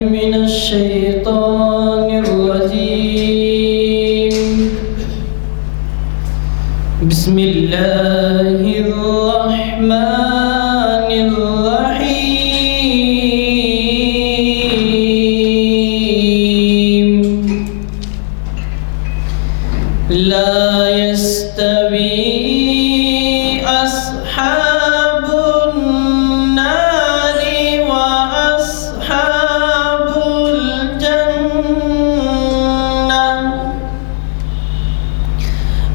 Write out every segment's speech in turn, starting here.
من الشيطان الرجيم. بسم الله الرحمن الرحيم. لا يستوي أصحاب النار وأصحاب الجنة.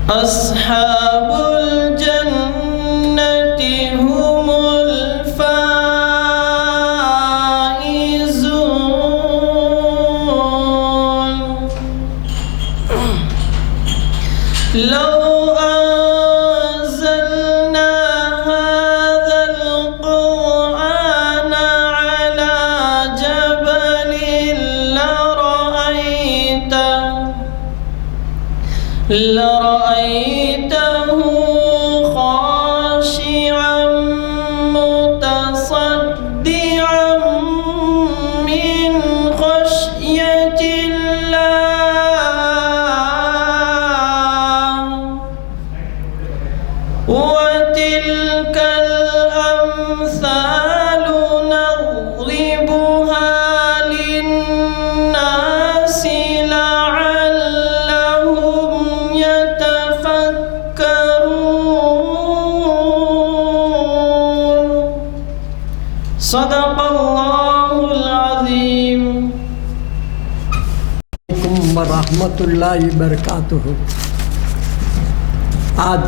أصحاب الجنة هم الفائزون. لو أنزلنا هذا القرآن على جبل لرأيته خاشعا متصدعا من خشية الله. وتلك الأمثال نضربها للناس لعلهم يتفكرون. صدق الله العظيم. ورحمۃ اللہ وبرکاتہ. آج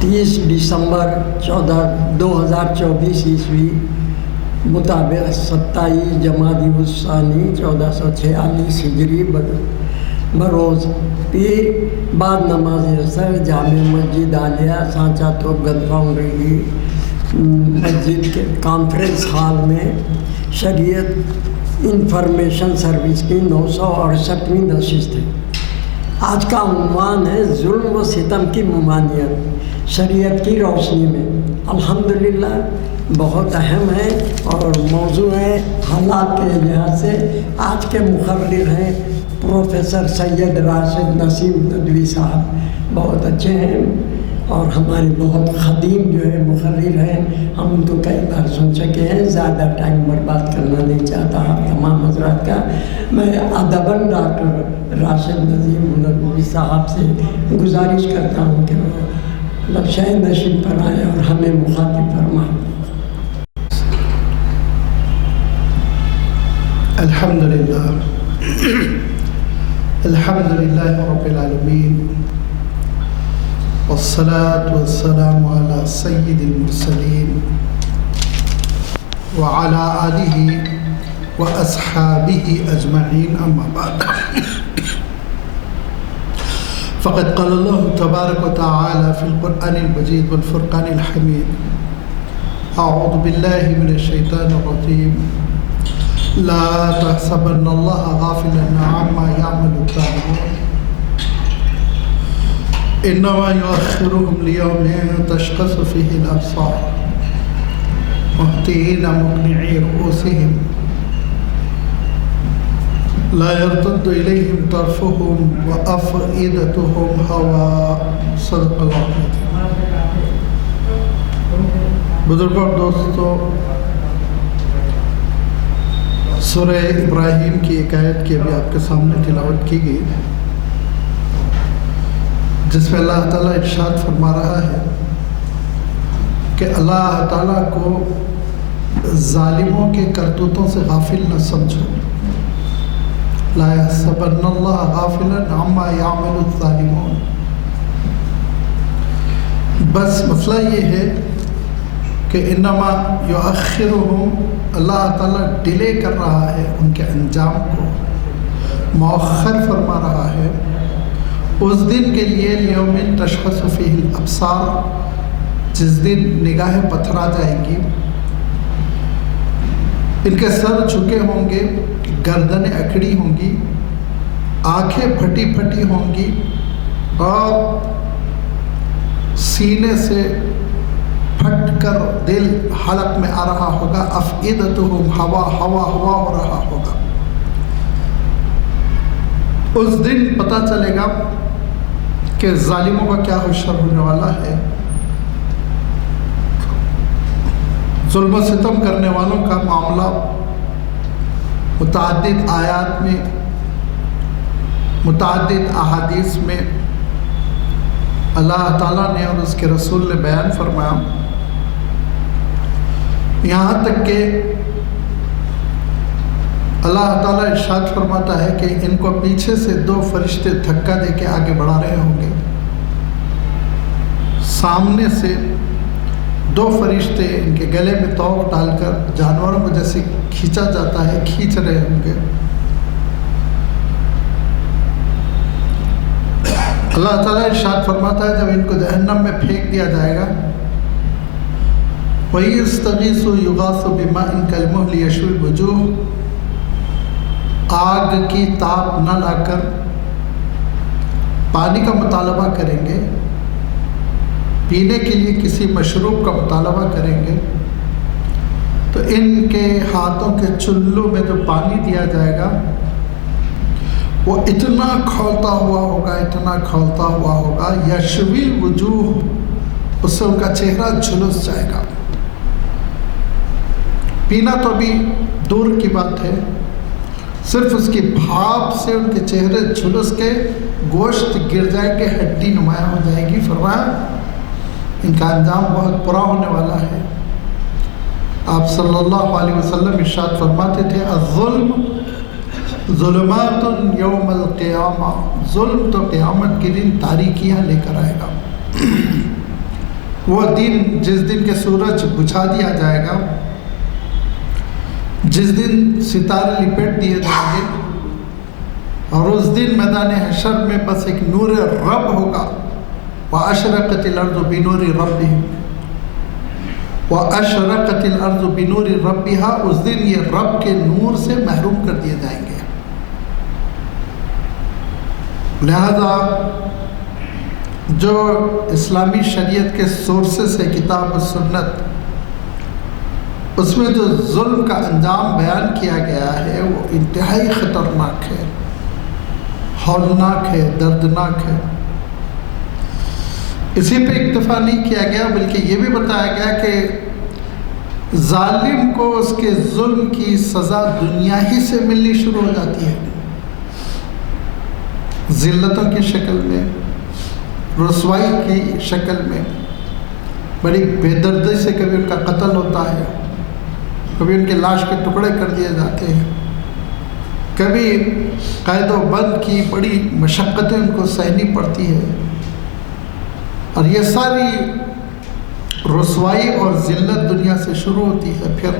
30 دسمبر 2024 عیسوی مطابق 27 جمادی الثانی 1446 ہجری بروز پیر بعد نماز عصر جامع مسجد عالیہ سانچہ توپ گنج فاؤنڈری مسجد کے کانفرنس ہال میں شریعت انفارمیشن سروس کی 968ویں نشست ہے. آج کا عنوان ہے ظلم و ستم کی ممانعت شریعت کی روشنی میں. الحمدللہ بہت اہم ہے اور موضوع ہے. حالات کے لحاظ سے آج کے مقرر ہیں پروفیسر سید راشد نسیم ندوی صاحب. بہت اچھے ہیں اور ہمارے بہت قدیم جو ہے مقرر ہیں. ہم تو کئی بار سن چکے ہیں. زیادہ ٹائم برباد کرنا نہیں چاہتا آپ تمام حضرات کا. میں ادباً ڈاکٹر راشد نظیم ندوی صاحب سے گزارش کرتا ہوں کہ وہ لفظ نشین پر آئے اور ہمیں مخاطب فرمائیں. الحمدللہ رب العالمین والصلاة والسلام على سید المرسلین وعلى آلہ وأصحابہ اجمعین. اما بعد فقد قال اللہ تبارک وتعالی فی القرآن المجید والفرقان الحمید. اعوذ باللہ من الشیطان الرجیم. لا تحسبن اللہ غافلا عما يعمل الظالمون انما يؤخرهم ليوم تشخص فيه الابصار مهطعين مقنعي رؤوسهم لا يرتد اليهم طرفهم وافئدتهم هواء. صدق اللہ العظیم. بزرگوں اور دوستو، سورہ ابراہیم کی ایک آیت کی ابھی آپ کے سامنے تلاوت کی گئی، جس میں اللہ تعالیٰ ارشاد فرما رہا ہے کہ اللہ تعالیٰ کو ظالموں کے کرتوتوں سے غافل نہ سمجھو. لا يحسبن اللہ غافلا عما يعمل الظالمون. بس مسئلہ یہ ہے کہ انما یؤخرہم، اللہ تعالیٰ ڈیلے کر رہا ہے، ان کے انجام کو مؤخر فرما رہا ہے اس دن کے لیے یوم تشخص فیہ الابصار، جس دن نگاہیں پتھرا جائیں گی، ان کے سر جھکے ہوں گے، گردنیں اکڑی ہوں گی، آنکھیں پھٹی پھٹی ہوں گی اور سینے سے پھٹ کر دل حلق میں آ رہا ہوگا، افئدتہم ہوا ہوا ہوا ہو رہا ہوگا۔ اس دن پتہ چلے گا کہ ظالموں کا کیا حشر ہونے والا ہے، ظلم و ستم کرنے والوں کا معاملہ متعدد آیات میں، متعدد احادیث میں اللہ تعالیٰ نے اور اس کے رسول نے بیان فرمایا، یہاں تک کہ اللہ تعالیٰ ارشاد فرماتا ہے کہ ان کو پیچھے سے 2 فرشتے دھکا دے کے آگے بڑھا رہے ہوں گے، سامنے سے 2 فرشتے ان کے گلے میں توق ڈال کر جانوروں کو جیسے کھینچا جاتا ہے کھینچ رہے ہوں گے۔ اللہ تعالیٰ ارشاد فرماتا ہے جب ان کو جہنم میں پھینک دیا جائے گا، وَيَسْتَغِيثُ يُغَاثُ بِمَاءٍ كَالْمُهْلِ يَشْوِي الْوُجُوهَ، آگ کی تاپ نہ لا کر پانی کا مطالبہ کریں گے، پینے کے لیے کسی مشروب کا مطالبہ کریں گے، تو ان کے ہاتھوں کے چلوں میں جو پانی دیا جائے گا وہ اتنا کھولتا ہوا ہوگا، اتنا کھولتا ہوا ہوگا، یشوی الوجوہ، اس سے ان کا چہرہ جھلس جائے گا۔ پینا تو بھی دور کی بات ہے، صرف اس کی بھاپ سے ان کے چہرے جھلس کے گوشت گر جائے کہ ہڈی نمایاں ہو جائے گی۔ فرمایا ان کا انجام بہت برا ہونے والا ہے۔ آپ صلی اللہ علیہ وسلم ارشاد فرماتے تھے، الظلم ظلمات یوم القیامہ، ظلم تو قیامت کے دن تاریکیاں لے کر آئے گا۔ وہ دن جس دن کے سورج بجھا دیا جائے گا، جس دن ستارے لپیٹ دیے جائیں گے، اور اس دن میدان حشر میں بس ایک نور رب ہوگا، وَأَشْرَقَتِ الْأَرْضُ بِنُورِ رَبِّهِمْ وَأَشْرَقَتِ الْأَرْضُ بِنُورِ رَبِّهَا، اس دن یہ رب کے نور سے محروم کر دیے جائیں گے۔ لہذا جو اسلامی شریعت کے سورسز ہے، کتاب و سنت، اس میں جو ظلم کا انجام بیان کیا گیا ہے وہ انتہائی خطرناک ہے، ہولناک ہے، دردناک ہے۔ اسی پہ اکتفا نہیں کیا گیا، بلکہ یہ بھی بتایا گیا کہ ظالم کو اس کے ظلم کی سزا دنیا ہی سے ملنی شروع ہو جاتی ہے، ذلتوں کی شکل میں، رسوائی کی شکل میں، بڑی بے دردی سے کبھی ان کا قتل ہوتا ہے، کبھی ان کے لاش کے ٹکڑے کر دیے جاتے ہیں، کبھی قید و بند کی بڑی مشقتیں ان کو سہنی پڑتی ہے، اور یہ ساری رسوائی اور ذلت دنیا سے شروع ہوتی ہے، پھر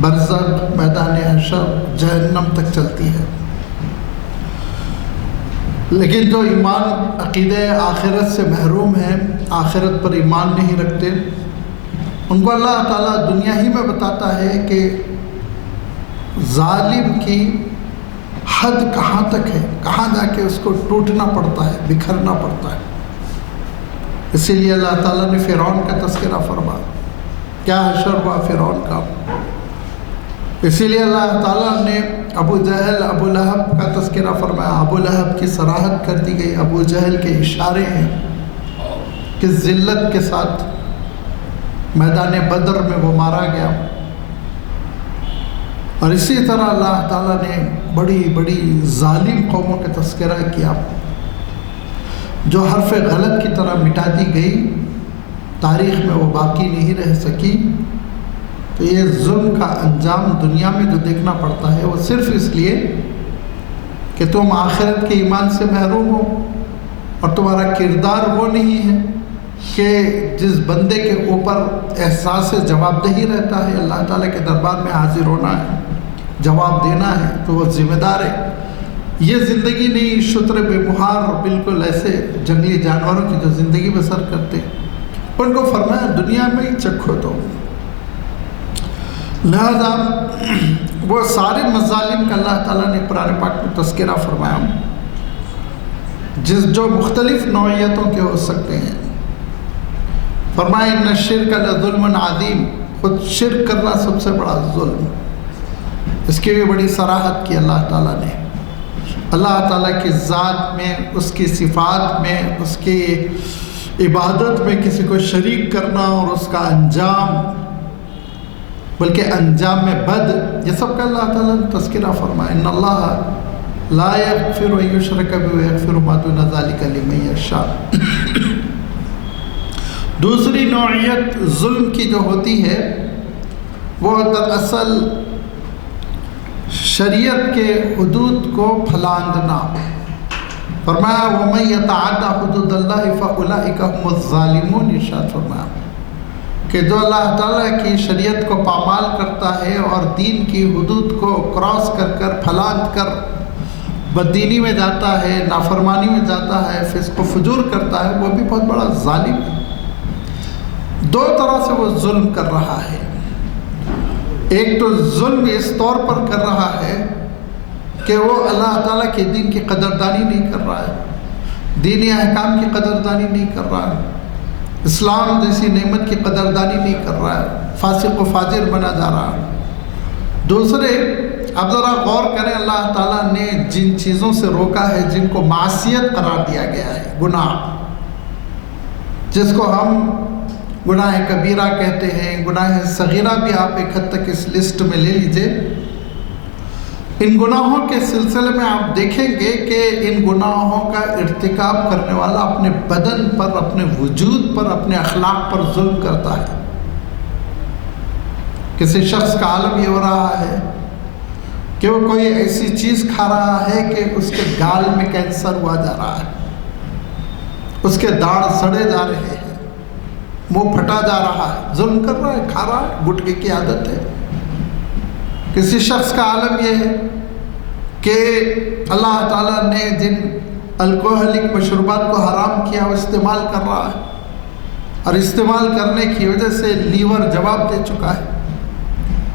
برزخ، میدان حشر، جہنم تک چلتی ہے۔ لیکن جو ایمان عقیدہ آخرت سے محروم ہیں، آخرت پر ایمان نہیں رکھتے، ان کو اللہ تعالیٰ دنیا ہی میں بتاتا ہے کہ ظالم کی حد کہاں تک ہے، کہاں جا کے اس کو ٹوٹنا پڑتا ہے، بکھرنا پڑتا ہے۔ اسی لیے اللہ تعالیٰ نے فرعون کا تذکرہ فرمایا، کیا حشر ہوا فرعون کا۔ اسی لیے اللہ تعالیٰ نے ابو جہل، ابو لہب کا تذکرہ فرمایا، ابو لہب کی صراحت کر دی گئی، ابو جہل کے اشارے ہیں کہ ذلت کے ساتھ میدان بدر میں وہ مارا گیا۔ اور اسی طرح اللہ تعالیٰ نے بڑی بڑی ظالم قوموں کا تذکرہ کیا جو حرف غلط کی طرح مٹا دی گئی، تاریخ میں وہ باقی نہیں رہ سکی۔ تو یہ ظلم کا انجام دنیا میں جو دیکھنا پڑتا ہے وہ صرف اس لیے کہ تم آخرت کے ایمان سے محروم ہو، اور تمہارا کردار وہ نہیں ہے کہ جس بندے کے اوپر احساس جواب دہی رہتا ہے، اللہ تعالیٰ کے دربار میں حاضر ہونا ہے، جواب دینا ہے، تو وہ ذمہ دار ہے۔ یہ زندگی نہیں شتر بے مہار، بالکل ایسے جنگلی جانوروں کی جو زندگی بسر کرتے، ان کو فرمایا دنیا میں ہی چکھو تو۔ لہذا وہ سارے مظالم کا اللہ تعالیٰ نے قرآن پاک میں تذکرہ فرمایا، جو مختلف نوعیتوں کے ہو سکتے ہیں، فرمایا ان الشرک لظلم عظیم، خود شرک کرنا سب سے بڑا ظلم. اس کی بھی بڑی صراحت کی اللہ تعالیٰ نے. اللہ تعالیٰ کی ذات میں، اس کی صفات میں، اس کی عبادت میں کسی کو شریک کرنا اور اس کا انجام، بلکہ انجام میں بد، یہ سب کا اللہ تعالیٰ نے تذکرہ فرمایا. ان اللہ لا یغفر ان یشرک بہ ویغفر ما دون ذلک لمن یشاء. دوسری نوعیت ظلم کی جو ہوتی ہے وہ دراصل شریعت کے حدود کو پھلاندنا. فرمایا وَمَن يَتَعَدَّ حُدُودَ اللَّهِ فَأُولَٰئِكَ هُمُ الظَّالِمُونَ. ارشاد فرمایا کہ جو اللہ تعالیٰ کی شریعت کو پامال کرتا ہے اور دین کی حدود کو کراس کر پھلاند کر بددینی میں جاتا ہے، نافرمانی میں جاتا ہے، فسق و فجور کرتا ہے، وہ بھی بہت بڑا ظالم ہے. دو طرح سے وہ ظلم کر رہا ہے. ایک تو ظلم اس طور پر کر رہا ہے کہ وہ اللہ تعالیٰ کے دین کی قدردانی نہیں کر رہا ہے، دینی احکام کی قدردانی نہیں کر رہا ہے، اسلام جیسی نعمت کی قدردانی نہیں کر رہا ہے، فاسق و فاجر بنا جا رہا ہے. دوسرے، اب ذرا غور کریں، اللہ تعالیٰ نے جن چیزوں سے روکا ہے جن کو معصیت قرار دیا گیا ہے، گناہ، جس کو ہم گناہ کبیرہ کہتے ہیں، گناہ صغیرہ بھی آپ ایک حد تک اس لسٹ میں لے لیجئے. ان گناہوں کے سلسلے میں آپ دیکھیں گے کہ ان گناہوں کا ارتکاب کرنے والا اپنے بدن پر، اپنے وجود پر، اپنے اخلاق پر ظلم کرتا ہے. کسی شخص کا عالم یہ ہو رہا ہے کہ وہ کوئی ایسی چیز کھا رہا ہے کہ اس کے گال میں کینسر ہوا جا رہا ہے، اس کے داڑھ سڑے جا رہے ہیں، منہ پھٹا جا رہا ہے، ظلم کر رہا ہے، کھا رہا ہے، گٹکے کی عادت ہے. کسی شخص کا عالم یہ ہے کہ اللہ تعالیٰ نے جن الکوہلک مشروبات کو حرام کیا وہ استعمال کر رہا ہے، اور استعمال کرنے کی وجہ سے لیور جواب دے چکا ہے،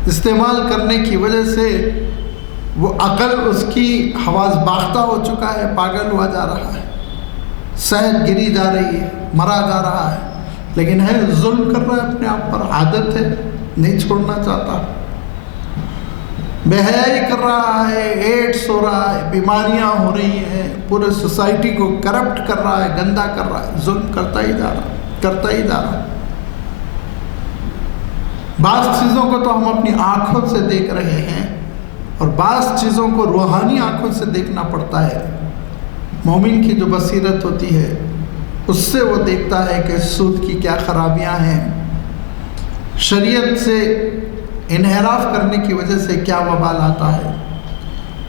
استعمال کرنے کی وجہ سے وہ عقل اس کی حواس باختہ ہو چکا ہے، پاگل ہوا جا رہا ہے، صحت گری جا رہی ہے، مرا جا رہا ہے، لیکن ہے ظلم کر رہا ہے اپنے آپ پر، عادت ہے، نہیں چھوڑنا چاہتا. بے حیائی کر رہا ہے، ایڈس ہو رہا ہے، بیماریاں ہو رہی ہیں، پورے سوسائٹی کو کرپٹ کر رہا ہے، گندا کر رہا ہے، ظلم کرتا ہی جا رہا، کرتا ہی جا رہا. بعض چیزوں کو تو ہم اپنی آنکھوں سے دیکھ رہے ہیں اور بعض چیزوں کو روحانی آنکھوں سے دیکھنا پڑتا ہے. مومن کی جو بصیرت ہوتی ہے اس سے وہ دیکھتا ہے کہ سود کی کیا خرابیاں ہیں، شریعت سے انحراف کرنے کی وجہ سے کیا وبال آتا ہے.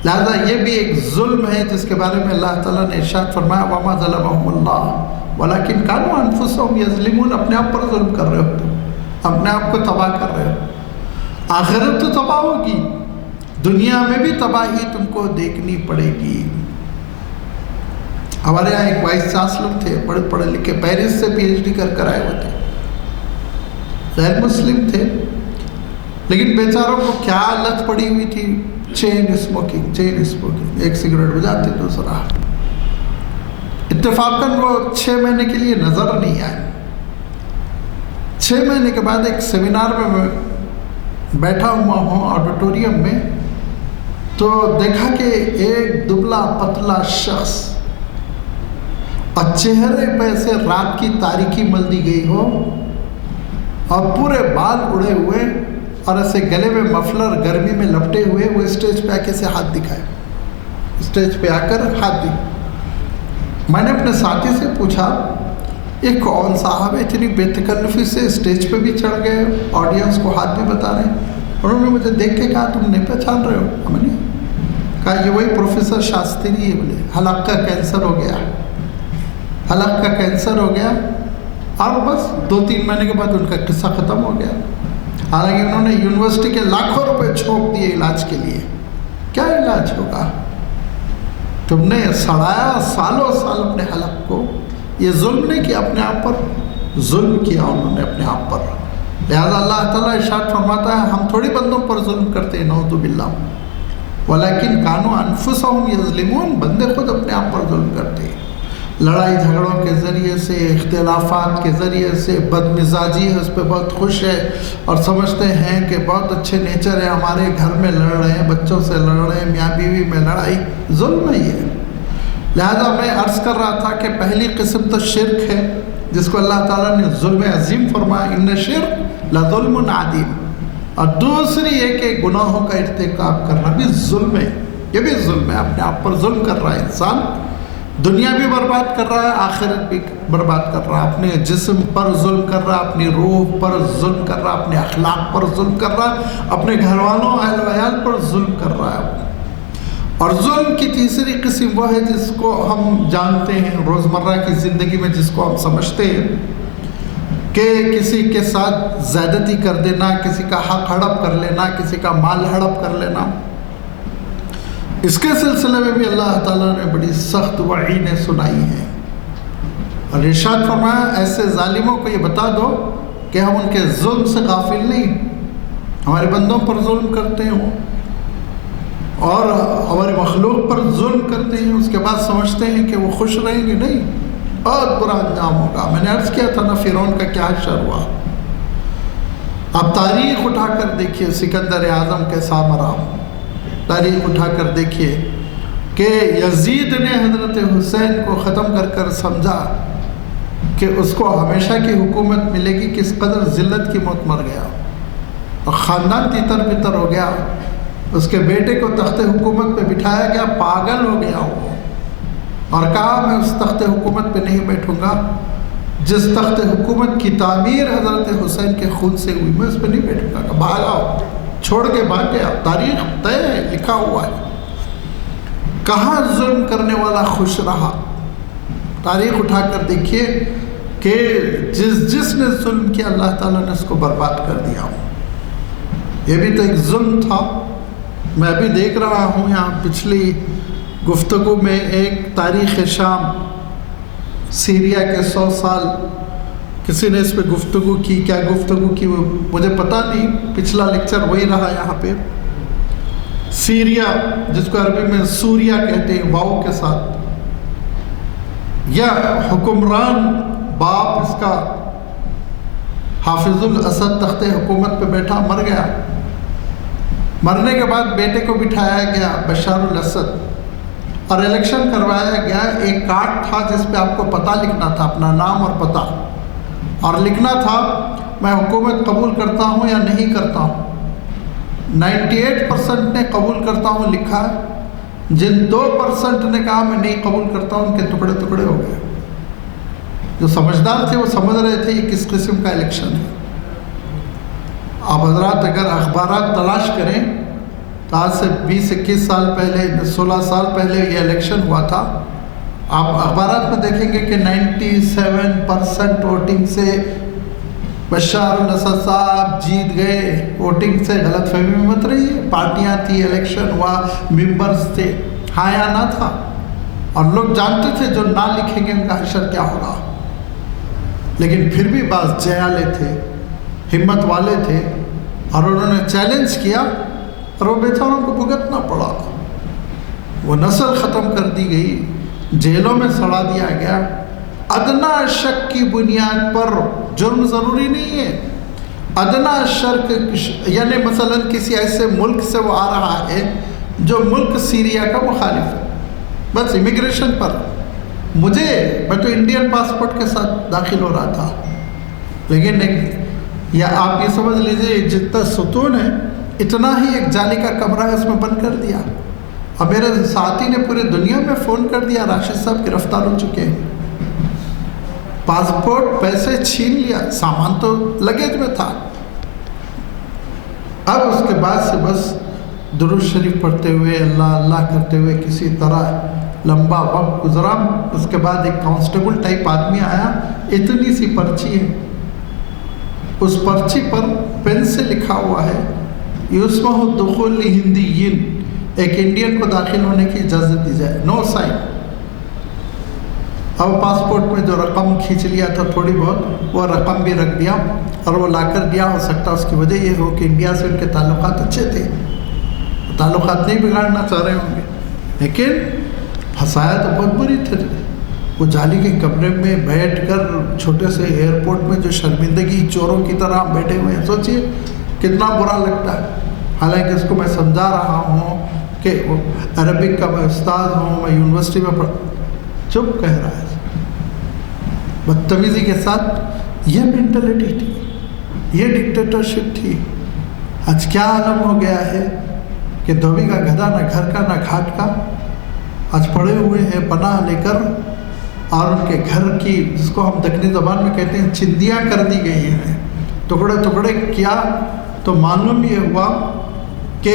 لہذا یہ بھی ایک ظلم ہے جس کے بارے میں اللہ تعالیٰ نے ارشاد فرمایا وَمَا ظَلَمَهُمُ اللَّهُ وَلَكِنْ كَانُوا أَنفُسَهُمْ يَظْلِمُونَ. اپنے آپ پر ظلم کر رہے ہو، تم اپنے آپ کو تباہ کر رہے ہو. آخرت تو تباہ ہوگی، دنیا میں بھی تباہی تم کو دیکھنی پڑے گی. ہمارے یہاں ایک وائس چانسلر تھے، بڑے پڑھے لکھے، پیرس سے PhD کر آئے ہوئے تھے، غیر مسلم تھے، لیکن بیچاروں کو کیا لت پڑی ہوئی تھی، چین اسموکنگ، ایک سگریٹ بجاتے دوسرا. اتفاقاً وہ 6 مہینے کے لیے نظر نہیں آئے. 6 مہینے کے بعد ایک سیمینار میں بیٹھا ہوا ہوں آڈیٹوریم میں، تو دیکھا کہ ایک دبلا پتلا شخص اور چہرے پہ سے رات کی تاریکی مل دی گئی ہو اور پورے بال اڑے ہوئے اور ایسے گلے میں مفلر گرمی میں لپٹے ہوئے، وہ اسٹیج پہ آ کے سے ہاتھ دکھائے، اسٹیج پہ آ کر ہاتھ دکھائے. میں نے اپنے ساتھی سے پوچھا یہ کون صاحب ہے اتنی بے تکلفی سے اسٹیج پہ بھی چڑھ گئے، آڈینس کو ہاتھ بھی بتا رہے ہیں. انہوں نے مجھے دیکھ کے کہا تم نہیں پہچان رہے ہو؟ ہم نے کہا یہ وہی پروفیسر شاستری ہے. بولے حلق کا کینسر ہو گیا، حلق کا کینسر ہو گیا، اور بس 2-3 مہینے کے بعد ان کا قصہ ختم ہو گیا. حالانکہ انہوں نے یونیورسٹی کے لاکھوں روپے چھونک دیے علاج کے لیے. کیا علاج ہوگا؟ تم نے سڑایا سالوں سال اپنے حلق کو. یہ ظلم نہیں کیا، اپنے آپ پر ظلم کیا انہوں نے اپنے آپ پر. لہذا اللہ تعالیٰ ارشاد فرماتا ہے ہم تھوڑی بندوں پر ظلم کرتے ہیں، نعوذ باللہ، ولیکن کانوا انفسہم یظلمون. بندے خود اپنے آپ پر ظلم کرتے ہیں. لڑائی جھگڑوں کے ذریعے سے، اختلافات کے ذریعے سے، بدمزاجی ہے، اس پہ بہت خوش ہے اور سمجھتے ہیں کہ بہت اچھے نیچر ہے، ہمارے گھر میں لڑ رہے ہیں، بچوں سے لڑ رہے ہیں، میاں بیوی میں لڑائی، ظلم ہے یہ۔ لہذا میں عرض کر رہا تھا کہ پہلی قسم تو شرک ہے، جس کو اللہ تعالیٰ نے ظلم عظیم فرمایا، ان شرک لظلم عظیم، اور دوسری ہے کہ گناہوں کا ارتکاب کرنا بھی ظلم ہے، یہ بھی ظلم ہے، اپنے آپ پر ظلم کر رہا ہے انسان، دنیا بھی برباد کر رہا ہے، آخرت بھی برباد کر رہا ہے، اپنے جسم پر ظلم کر رہا ہے، اپنی روح پر ظلم کر رہا ہے، اپنے اخلاق پر ظلم کر رہا ہے، اپنے گھر والوں اہل و عیال پر ظلم کر رہا ہے۔ اور ظلم کی تیسری قسم وہ ہے جس کو ہم جانتے ہیں روزمرہ کی زندگی میں، جس کو ہم سمجھتے ہیں کہ کسی کے ساتھ زیادتی کر دینا، کسی کا حق ہڑپ کر لینا، کسی کا مال ہڑپ کر لینا۔ اس کے سلسلے میں بھی اللہ تعالیٰ نے بڑی سخت وعیدیں سنائی ہیں، اور ارشاد فرمایا ایسے ظالموں کو یہ بتا دو کہ ہم ان کے ظلم سے غافل نہیں، ہمارے بندوں پر ظلم کرتے ہیں اور ہمارے مخلوق پر ظلم کرتے ہیں، اس کے بعد سمجھتے ہیں کہ وہ خوش رہیں گے، نہیں، بہت برا انجام ہوگا۔ میں نے عرض کیا تھا نا فرعون کا کیا حشر ہوا، آپ تاریخ اٹھا کر دیکھیے، سکندر اعظم کیسا مرا، تاریخ اٹھا کر دیکھیے کہ یزید نے حضرت حسین کو ختم کر کر سمجھا کہ اس کو ہمیشہ کی حکومت ملے گی، کس قدر ذلت کی موت مر گیا اور خاندان تیتر بتر ہو گیا، اس کے بیٹے کو تخت حکومت پہ بٹھایا گیا، پاگل ہو گیا وہ، اور کہا میں اس تخت حکومت پہ نہیں بیٹھوں گا جس تخت حکومت کی تعمیر حضرت حسین کے خون سے ہوئی، میں اس پہ نہیں بیٹھوں گا، بھاگا، چھوڑ کے بھاگ گیا۔ تاریخ طے ہے، لکھا ہوا ہے، کہاں ظلم کرنے والا خوش رہا، تاریخ اٹھا کر دیکھیے کہ جس نے ظلم کیا اللہ تعالیٰ نے اس کو برباد کر دیا۔ یہ بھی تو ایک ظلم تھا۔ میں ابھی دیکھ رہا ہوں یہاں پچھلی گفتگو میں ایک تاریخ شام، سیریا کے 100 سال، کسی نے اس پہ گفتگو کی، کیا گفتگو کی وہ مجھے پتہ نہیں، پچھلا لیکچر وہی رہا یہاں پہ۔ سیریا جس کو عربی میں سوریا کہتے ہیں واؤ کے ساتھ، یا حکمران باپ اس کا حافظ الاسد تخت حکومت پہ بیٹھا، مر گیا، مرنے کے بعد بیٹے کو بٹھایا گیا بشار الاسد، اور الیکشن کروایا گیا۔ ایک کارڈ تھا جس پہ آپ کو پتہ لکھنا تھا، اپنا نام اور پتہ، اور لکھنا تھا میں حکومت قبول کرتا ہوں یا نہیں کرتا ہوں۔ 98% نے قبول کرتا ہوں لکھا ہے، جن 2% نے کہا میں نہیں قبول کرتا ہوں، ان کے ٹکڑے ٹکڑے ہو گئے۔ جو سمجھدار تھے وہ سمجھ رہے تھے یہ کس قسم کا الیکشن ہے۔ آپ حضرات اگر اخبارات تلاش کریں تو آج سے 20-21 سال پہلے، 16 سال پہلے یہ الیکشن ہوا تھا، آپ اخبارات میں دیکھیں گے کہ 97% ووٹنگ سے بشار الاسد صاحب جیت گئے۔ ووٹنگ سے غلط فہمی میں مت رہی، پارٹیاں تھی، الیکشن ہوا، ممبرز تھے، ہاں یا نہ تھا، اور لوگ جانتے تھے جو نہ لکھیں گے ان کا حشر کیا ہوگا۔ لیکن پھر بھی بعض جیالے تھے، ہمت والے تھے، اور انہوں نے چیلنج کیا اور وہ بیچاروں کو بھگتنا پڑا، وہ نسل ختم کر دی گئی، جیلوں میں سڑا دیا گیا۔ ادنا شک کی بنیاد پر جرم ضروری نہیں ہے، ادنا شک یعنی مثلا کسی ایسے ملک سے وہ آ رہا ہے جو ملک سیریا کا مخالف ہے، بس امیگریشن پر میں تو انڈین پاسپورٹ کے ساتھ داخل ہو رہا تھا، لیکن یا آپ یہ سمجھ لیجیے جتنا ستون ہے اتنا ہی ایک جالی کا کمرہ ہے، اس میں بند کر دیا، اور میرے ساتھی نے پورے دنیا میں فون کر دیا راشد صاحب گرفتار ہو چکے ہیں، پاسپورٹ پیسے چھین لیا، سامان تو لگیج میں تھا۔ اب اس کے بعد سے بس درود شریف پڑھتے ہوئے، اللہ اللہ کرتے ہوئے کسی طرح لمبا وقت گزرا۔ اس کے بعد ایک کانسٹیبل ٹائپ آدمی آیا، اتنی سی پرچی ہے، اس پرچی پر پین سے لکھا ہوا ہے یسمح دخول ہندیین، ایک انڈین کو داخل ہونے کی اجازت دی جائے، نو سائن۔ اب پاسپورٹ میں جو رقم کھینچ لیا تھا تھوڑی بہت، وہ رقم بھی رکھ دیا اور وہ لا کر دیا۔ ہو سکتا اس کی وجہ یہ ہو کہ انڈیا سے ان کے تعلقات اچھے تھے، تعلقات نہیں بگاڑنا چاہ رہے ہوں گے، لیکن پھنسایا تو بہت بری تھی۔ وہ جالی کے کمرے میں بیٹھ کر چھوٹے سے ایئرپورٹ میں جو شرمندگی چوروں کی طرح بیٹھے ہوئے ہیں، سوچئے کتنا برا لگتا ہے۔ حالانکہ اس کو میں سمجھا رہا ہوں کہ عربک کا میں استاد ہوں، میں یونیورسٹی میں چپ کہہ رہا ہے، بدتمیزی کے ساتھ۔ یہ مینٹلٹی تھی، یہ ڈکٹیٹرشپ تھی۔ آج کیا عالم ہو گیا ہے کہ دھوبی کا گدھا نہ گھر کا نہ گھاٹ کا، آج پڑے ہوئے ہیں پناہ لے کر، اور ان کے گھر کی، جس کو ہم دکنی زبان میں کہتے ہیں، چندیاں کر دی گئی ہیں، ٹکڑے ٹکڑے کیا۔ تو معلوم یہ ہوا کہ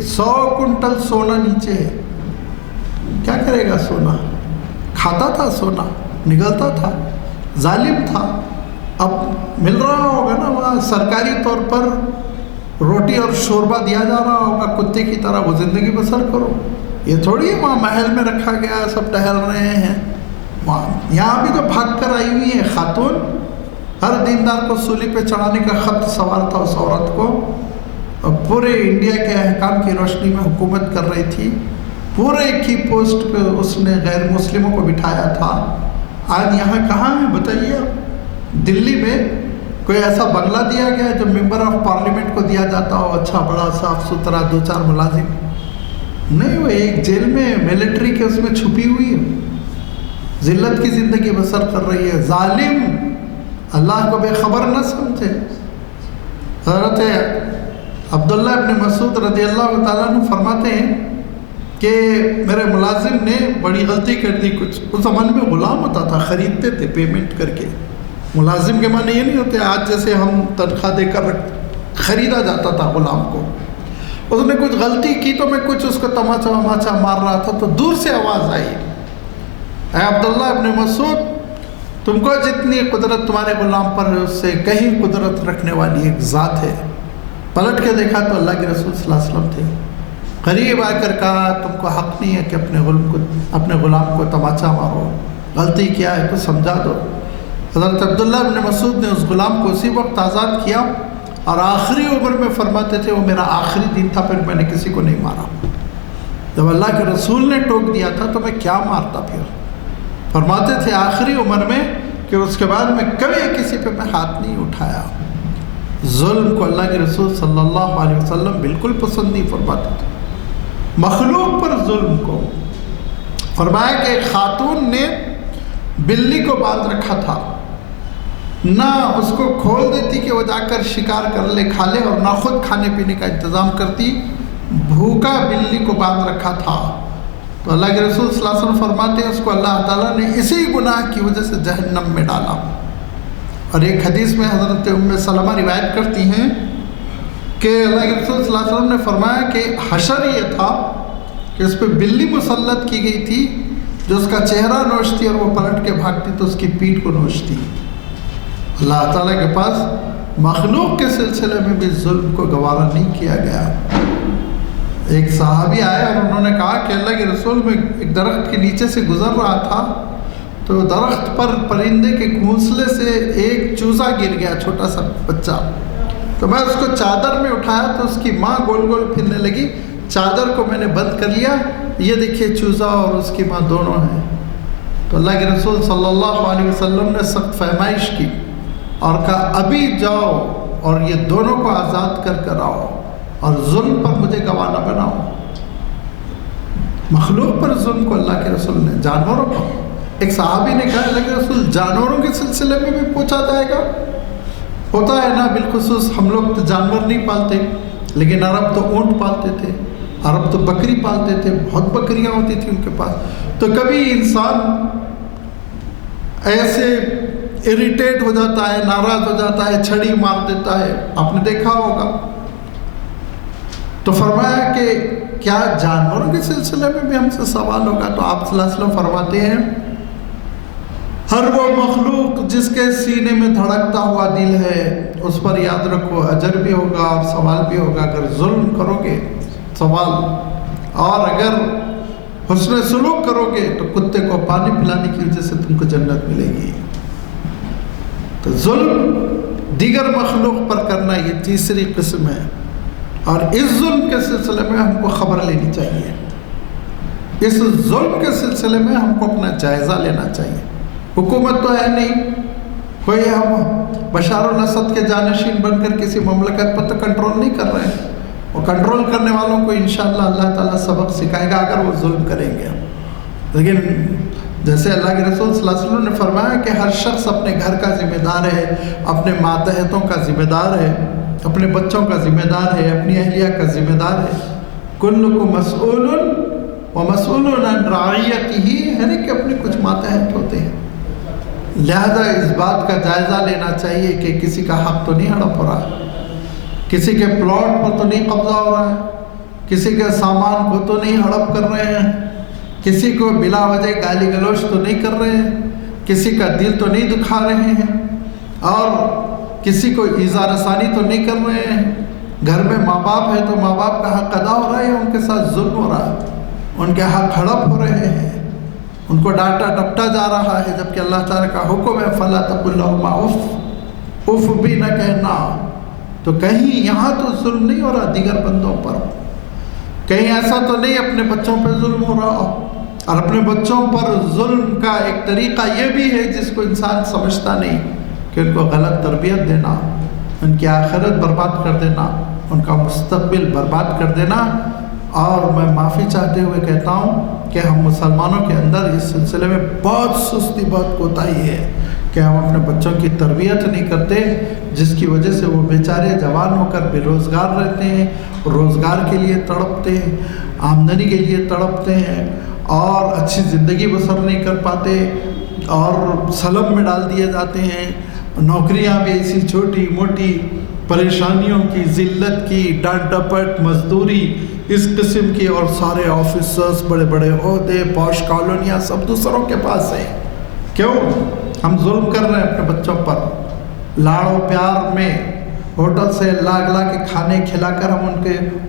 100 کنٹل سونا نیچے ہے۔ کیا کرے گا سونا؟ کھاتا تھا سونا، نگلتا تھا، ظالم تھا۔ اب مل رہا ہوگا نا وہاں سرکاری طور پر روٹی اور شوربہ دیا جا رہا ہوگا، کتے کی طرح وہ زندگی بسر کرو۔ یہ تھوڑی ہے وہاں محل میں رکھا گیا سب ٹہل رہے ہیں۔ یہاں بھی تو بھاگ کر آئی ہوئی ہے خاتون، ہر دیندار کو سولی پہ چڑھانے کا خط سوار تھا اس عورت کو، اور پورے انڈیا کے احکام کی روشنی میں حکومت کر رہی تھی۔ پورے کی پوسٹ پہ اس نے غیر مسلموں کو بٹھایا تھا۔ آج یہاں کہاں ہے بتائیے آپ؟ دلی میں کوئی ایسا بنگلہ دیا گیا ہے جو ممبر آف پارلیمنٹ کو دیا جاتا ہو، اچھا بڑا صاف ستھرا 2-4 ملازم؟ نہیں، وہ ایک جیل میں ملٹری کے اس میں چھپی ہوئی ہے، ذلت کی زندگی بسر کر رہی ہے۔ ظالم اللہ کو بے خبر نہ سمجھے۔ حضرت عبداللہ ابن مسعود رضی اللہ تعالیٰ عنہ فرماتے ہیں کہ میرے ملازم نے بڑی غلطی کر دی کچھ۔ اس زمانے میں غلام ہوتا تھا، خریدتے تھے پیمنٹ کر کے۔ ملازم کے معنی یہ نہیں ہوتے آج جیسے ہم تنخواہ دے کر خریدا جاتا تھا غلام کو۔ اس نے کچھ غلطی کی تو میں کچھ اس کو تماچا وماچا مار رہا تھا، تو دور سے آواز آئی، اے عبداللہ ابن مسعود، تم کو جتنی قدرت تمہارے غلام پر ہے اس سے کہیں قدرت رکھنے والی ایک ذات ہے۔ پلٹ کے دیکھا تو اللہ کے رسول صلی اللہ علیہ وسلم تھے۔ قریب آ کر کہا تم کو حق نہیں ہے کہ اپنے غلام کو تماچا مارو، غلطی کیا ہے تو سمجھا دو۔ حضرت عبداللہ ابن مسعود نے اس غلام کو اسی وقت آزاد کیا، اور آخری عمر میں فرماتے تھے وہ میرا آخری دن تھا، پھر میں نے کسی کو نہیں مارا۔ جب اللہ کے رسول نے ٹوک دیا تھا تو میں کیا مارتا پھر؟ فرماتے تھے آخری عمر میں کہ اس کے بعد میں کبھی کسی پہ میں ہاتھ نہیں اٹھایا۔ ظلم کو اللہ کے رسول صلی اللہ علیہ وسلم بالکل پسند نہیں فرماتے تھے، مخلوق پر ظلم کو۔ فرمایا کہ ایک خاتون نے بلی کو باندھ رکھا تھا، نہ اس کو کھول دیتی کہ وہ جا کر شکار کر لے کھا لے، اور نہ خود کھانے پینے کا انتظام کرتی، بھوکا بلی کو باندھ رکھا تھا۔ تو اللہ کے رسول صلی اللہ علیہ وسلم فرماتے ہیں اس کو اللہ تعالیٰ نے اسی گناہ کی وجہ سے جہنم میں ڈالا۔ اور ایک حدیث میں حضرت ام سلمہ روایت کرتی ہیں کہ اللہ کے رسول صلی اللہ علیہ وسلم نے فرمایا کہ حشر یہ تھا کہ اس پہ بلی مسلط کی گئی تھی جو اس کا چہرہ نوچتی اور وہ پلٹ کے بھاگتی تو اس کی پیٹھ کو نوچتی۔ اللہ تعالیٰ کے پاس مخلوق کے سلسلے میں بھی ظلم کو گوارا نہیں کیا گیا۔ ایک صحابی آئے اور انہوں نے کہا کہ اللہ کے رسول میں ایک درخت کے نیچے سے گزر رہا تھا تو درخت پر پرندے کے گھونسلے سے ایک چوزا گر گیا، چھوٹا سا بچہ، تو میں اس کو چادر میں اٹھایا تو اس کی ماں گول گول پھرنے لگی، چادر کو میں نے بند کر لیا، یہ دیکھیے چوزا اور اس کی ماں دونوں ہیں۔ تو اللہ کے رسول صلی اللہ علیہ وسلم نے سخت فہمائش کی اور کہا ابھی جاؤ اور یہ دونوں کو آزاد کر کر آؤ اور ظلم پر مجھے گواہ نہ بناؤ۔ مخلوق پر ظلم کو اللہ کے رسول نے، جانوروں پر۔ ایک صحابی نے کہا اللہ کے رسول جانوروں کے سلسلے میں بھی پوچھا جائے گا؟ ہوتا ہے نا، بالخصوص ہم لوگ تو جانور نہیں پالتے، لیکن عرب تو اونٹ پالتے تھے، عرب تو بکری پالتے تھے، بہت بکریاں ہوتی تھیں ان کے پاس۔ تو کبھی انسان ایسے اریٹیٹ ہو جاتا ہے، ناراض ہو جاتا ہے، چھڑی مار دیتا ہے، آپ نے دیکھا ہوگا۔ تو فرمایا کہ کیا جانوروں کے سلسلے میں بھی ہم سے سوال ہوگا؟ تو آپ صلی اللہ علیہ وسلم فرماتے ہیں ہر وہ مخلوق جس کے سینے میں دھڑکتا ہوا دل ہے اس پر یاد رکھو اجر بھی ہوگا اور سوال بھی ہوگا۔ اگر ظلم کرو گے سوال، اور اگر حسن سلوک کرو گے تو کتے کو پانی پلانے کی وجہ سے تم کو جنت ملے گی۔ تو ظلم دیگر مخلوق پر کرنا یہ تیسری قسم ہے، اور اس ظلم کے سلسلے میں ہم کو خبر لینی چاہیے۔ اس ظلم کے سلسلے میں ہم کو اپنا جائزہ لینا چاہیے. حکومت تو ہے نہیں کوئی، ہم بشار الاسد کے جانشین بن کر کسی مملکت پر تو کنٹرول نہیں کر رہے ہیں. اور کنٹرول کرنے والوں کو انشاءاللہ اللہ تعالیٰ سبق سکھائے گا اگر وہ ظلم کریں گے. لیکن جیسے اللہ کے رسول صلی اللہ علیہ وسلم نے فرمایا کہ ہر شخص اپنے گھر کا ذمہ دار ہے، اپنے ماتحتوں کا ذمہ دار ہے، اپنے بچوں کا ذمہ دار ہے، اپنی اہلیہ کا ذمہ دار ہے. کلکم مسئول ومسئول عن رعیتہ، ہے کہ اپنے کچھ ماتحت ہوتے ہیں. لہذا اس بات کا جائزہ لینا چاہیے کہ کسی کا حق تو نہیں ہڑپ ہو رہا، کسی کے پلاٹ پر تو نہیں قبضہ ہو رہا ہے، کسی کے سامان کو تو نہیں ہڑپ کر رہے ہیں، کسی کو بلا وجہ گالی گلوچ تو نہیں کر رہے ہیں، کسی کا دل تو نہیں دکھا رہے ہیں، اور کسی کو ایذا رسانی تو نہیں کر رہے ہیں. گھر میں ماں باپ ہے تو ماں باپ کا حق ادا ہو رہا ہے، ان کے ساتھ ظلم ہو رہا ہے، ان کے حق ہڑپ ہو رہے ہیں، ان کو ڈانٹا ڈپٹا جا رہا ہے، جبکہ اللہ تعالیٰ کا حکم ہے فَلَا تَقُلْ لَهُمَا اُفْ، اف بھی نہ کہنا. تو کہیں یہاں تو ظلم نہیں ہو رہا دیگر بندوں پر، کہیں ایسا تو نہیں اپنے بچوں پہ ظلم ہو رہا. اور اپنے بچوں پر ظلم کا ایک طریقہ یہ بھی ہے جس کو انسان سمجھتا نہیں، کہ ان کو غلط تربیت دینا، ان کی آخرت برباد کر دینا، ان کا مستقبل برباد کر دینا. اور میں معافی چاہتے ہوئے کہتا ہوں کہ ہم مسلمانوں کے اندر اس سلسلے میں بہت سستی، بہت کوتاہی ہے کہ ہم اپنے بچوں کی تربیت نہیں کرتے، جس کی وجہ سے وہ بیچارے جوان ہو کر بے روزگار رہتے ہیں، روزگار کے لیے تڑپتے ہیں، آمدنی کے لیے تڑپتے ہیں، اور اچھی زندگی بسر نہیں کر پاتے، اور سلم میں ڈال دیے جاتے ہیں. نوکریاں بھی ایسی چھوٹی موٹی پریشانیوں کی، ذلت کی، ڈانٹ ڈپٹ، مزدوری اس قسم کی، اور سارے آفیسرز، بڑے بڑے عہدے، پوش کالونیاں سب دوسروں کے پاس ہیں. کیوں؟ ہم ظلم کر رہے ہیں اپنے بچوں پر. لاڑ و پیار میں ہوٹل سے لا کے کھانے کھلا کر ہم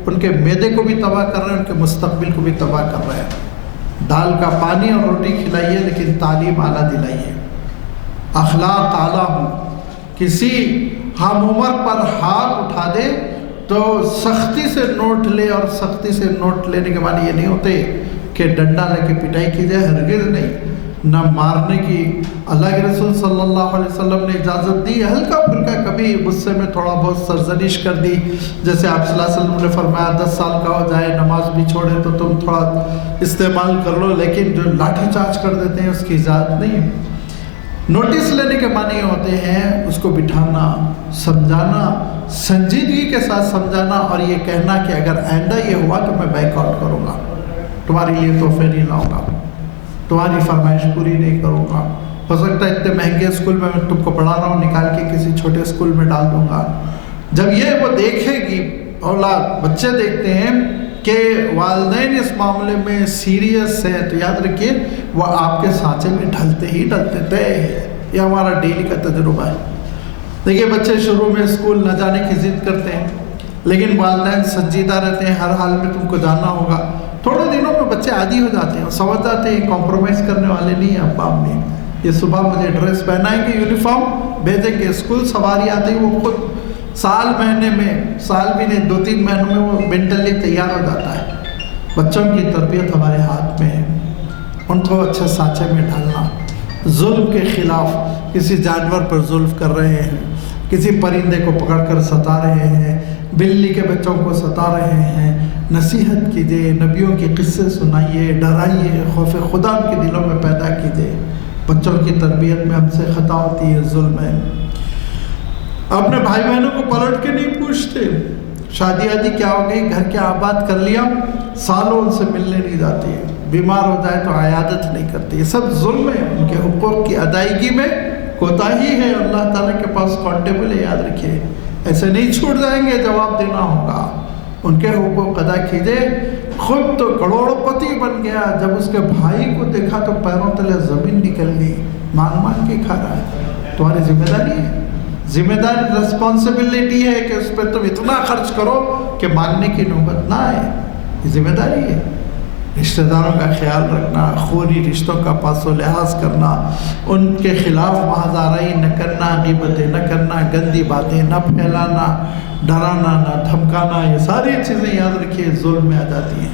ان کے معدے کو بھی تباہ کر رہے ہیں، ان کے مستقبل کو بھی تباہ کر رہے ہیں. دال کا پانی اور روٹی کھلائیے لیکن تعلیم اعلیٰ دلائیے، اخلاق اعلیٰ ہوں. کسی ہم عمر پر ہاتھ اٹھا دے تو سختی سے نوٹ لے، اور سختی سے نوٹ لینے کے معنی یہ نہیں ہوتے کہ ڈنڈا لے کے پٹائی کی جائے، ہرگز نہیں. نہ مارنے کی اللہ کے رسول صلی اللہ علیہ وسلم نے اجازت دی. ہلکا پھلکا کبھی غصے میں تھوڑا بہت سرزنش کر دی، جیسے آپ صلی اللہ علیہ وسلم نے فرمایا 10 سال کا ہو جائے نماز بھی چھوڑے تو تم تھوڑا استعمال کر لو، لیکن جو لاٹھی چارج کر دیتے ہیں اس کی اجازت نہیں. نوٹس لینے کے معنی ہوتے ہیں اس کو بٹھانا، سمجھانا، سنجیدگی کے ساتھ سمجھانا، اور یہ کہنا کہ اگر آئندہ یہ ہوا تو میں بیک آؤٹ کروں گا، تمہارے لیے تحفے نہیں لاؤں گا، تمہاری فرمائش پوری نہیں کروں گا. ہو سکتا ہے اتنے مہنگے اسکول میں تم کو پڑھا رہا ہوں، نکال کے کسی چھوٹے اسکول میں ڈال دوں گا. جب یہ وہ دیکھے گی، اولاد بچے دیکھتے ہیں کہ والدین اس معاملے میں سیریس ہیں، تو یاد رکھیے وہ آپ کے سانچے میں ڈھلتے ہی ڈھلتے تھے. یہ ہمارا ڈیلی کا تجربہ ہے. دیکھیے بچے شروع میں اسکول نہ جانے کی ضد کرتے ہیں، لیکن والدین سنجیدہ رہتے ہیں، ہر حال میں تم کو جانا ہوگا. تھوڑے دنوں میں بچے عادی ہو جاتے ہیں، سمجھ جاتے ہیں کمپرومائز کرنے والے نہیں ہیں ابا امی. یہ صبح مجھے ڈریس پہنائیں گے، یونیفارم بھیجیں گے اسکول، سواری آتے ہی وہ خود سال مہینے میں، سال بھی نہیں 2-3 مہینوں میں وہ مینٹلی تیار ہو جاتا ہے. بچوں کی تربیت ہمارے ہاتھ میں ہے، ان کو اچھے سانچے میں ڈالنا. ظلم کے خلاف، کسی جانور پر ظلم کر رہے ہیں، کسی پرندے کو پکڑ کر ستا رہے ہیں، بلی کے بچوں کو ستا رہے ہیں، نصیحت کیجیے، نبیوں کے قصے سنائیے، ڈرائیے، خوف خدا ان کے دلوں میں پیدا کیجیے. بچوں کی تربیت میں ہم سے خطا ہوتی ہے، ظلم ہے. اپنے بھائی بہنوں کو پلٹ کے نہیں پوچھتے، شادی آدی کیا ہو گئی، گھر کیا آباد کر لیا، سالوں ان سے ملنے نہیں جاتے، بیمار ہو جائے تو عیادت نہیں کرتے. یہ سب ظلم ہے. ان کے حقوق کی ادائیگی میں کوتاہی ہے، اللہ تعالیٰ کے پاس کانٹیبل ہے. یاد رکھیے ایسے نہیں چھوٹ جائیں گے، جواب دینا ہوگا. ان کے حقوق ادا کیجیے. خود تو کروڑ پتی بن گیا، جب اس کے بھائی کو دیکھا تو پیروں تلے زمین نکل گئی، مانگ کے کھا رہا ہے. تمہاری ذمہ داری ہے، ذمہ داری رسپانسبلٹی ہے کہ اس پہ تم اتنا خرچ کرو کہ مانگنے کی نوبت نہ آئے. یہ ذمہ داری ہے. رشتہ داروں کا خیال رکھنا، خونی رشتوں کا پاس و لحاظ کرنا، ان کے خلاف محض آرائی نہ کرنا، غیبتیں نہ کرنا، گندی باتیں نہ پھیلانا، ڈرانا نہ دھمکانا. یہ ساری چیزیں یاد رکھیے ظلم میں آ جاتی ہیں.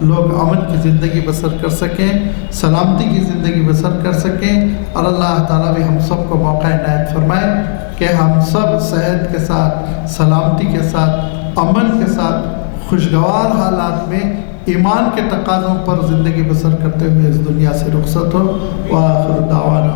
لوگ امن کی زندگی بسر کر سکیں، سلامتی کی زندگی بسر کر سکیں، اور اللہ تعالیٰ بھی ہم سب کو موقع عنایت فرمائے کہ ہم سب صحت کے ساتھ، سلامتی کے ساتھ، امن کے ساتھ، خوشگوار حالات میں ایمان کے تقاضوں پر زندگی بسر کرتے ہوئے اس دنیا سے رخصت ہو۔ وآخر دعوانا